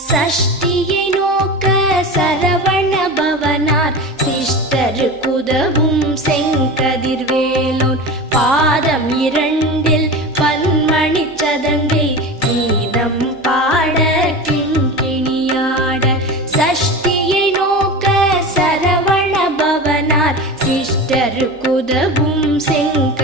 சஷ்டியை நோக்க சரவண பவனார் சிஷ்டருக்குதவும் செங்கதிர்வேலோன் பாதம் இரண்டில் பன்மணி சதங்கை கீதம் பாட கிண்கிணியாட சஷ்டியை நோக்க சரவண பவனார் சிஷ்டருக்குதவும் செங்க